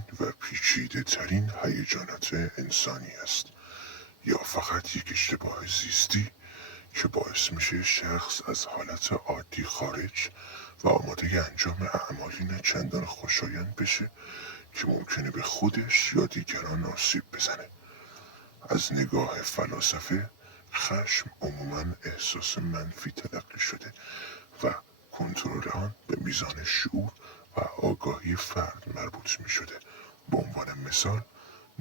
ترین و پیچیده ترین هیجانات انسانی است، یا فقط یک اشتباه زیستی که باعث میشه شخص از حالت عادی خارج و آماده انجام اعمالی نه چندان خوشایند بشه که ممکنه به خودش یا دیگران آسیب بزنه. از نگاه فلاسفه خشم عموماً احساس منفی تلقی شده و کنترل آن به میزان شعور و آگاهی فرد مربوط می شده. به عنوان مثال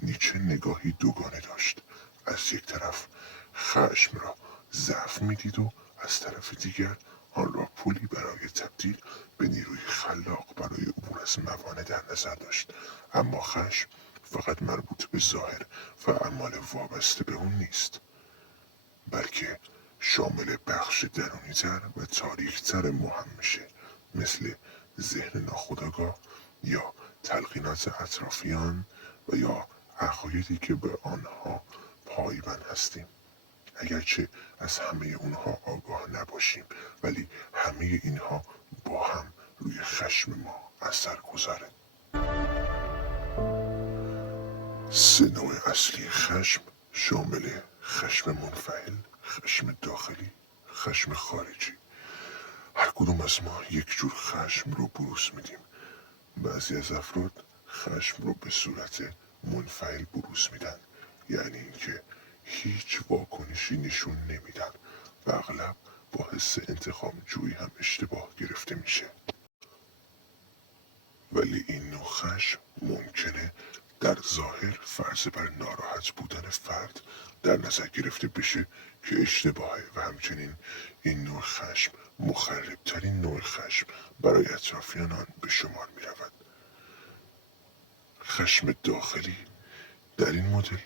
نیچه نگاهی دوگانه داشت. از یک طرف خشم را ضعف میدید و از طرف دیگر آن را پولی برای تبدیل به نیروی خلاق برای عبور از موانع در نظر داشت. اما خشم فقط مربوط به ظاهر و اعمال وابسته به اون نیست، بلکه شامل بخش درونی‌تر و تاریک‌تر ما هم میشه، مثل ذهن ناخودآگاه یا تلقینات اطرافیان و یا عقایدی که به آنها پایبند هستیم. اگرچه از همه اونها آگاه نباشیم، ولی همه اینها با هم روی خشم ما اثر گذاره. 3 نوع اصلی خشم شامل خشم منفعل، خشم داخلی، خشم خارجی. هر کدوم از ما یک جور خشم رو بروز میدیم. بعضی از افراد خشم رو به صورت منفعل بروز میدن، یعنی اینکه هیچ واکنشی نشون نمیدن و اغلب با حس انتقام جویی هم اشتباه گرفته میشه. ولی این نوع خشم ممکنه در ظاهر فرض بر ناراحت بودن فرد در نظر گرفته بشه که اشتباهه و همچنین این نوع خشم مخربترین نوع خشم برای اطرافیان آن به شمار می رود. خشم داخلی: در این مدل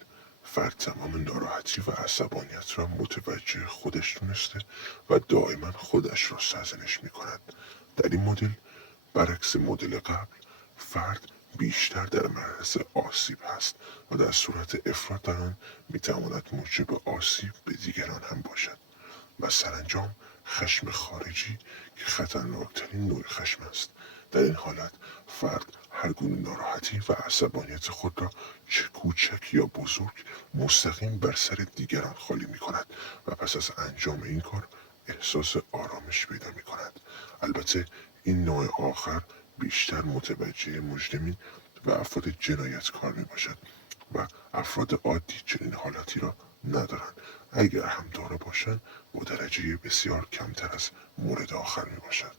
فرد تمام ناراحتی و عصبانیت را متوجه خودش دونسته و دائما خودش را سرزنش می کند. در این مدل برعکس مدل قبل فرد بیشتر در معرض آسیب هست و در صورت افراط در آن میتواند موجب آسیب به دیگران هم باشد. و سرانجام خشم خارجی که خطرناکترین نوع خشم است. در این حالت فرد هر گونه ناراحتی و عصبانیت خود را چه کوچک یا بزرگ مستقیم بر سر دیگران خالی می کند و پس از انجام این کار احساس آرامش پیدا می کند. البته این نوع آخر بیشتر متوجه مجرمین و افراد جنایتکار می باشد و افراد عادی چنین حالتی را ندارند. اگر هم داره باشند با درجه بسیار کمتر از مورد آخر می باشد.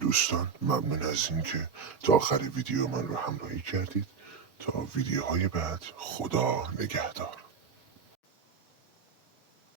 دوستان ممنون از این که تا آخر ویدیو من رو همراهی کردید. تا ویدیوهای بعد، خدا نگهدار.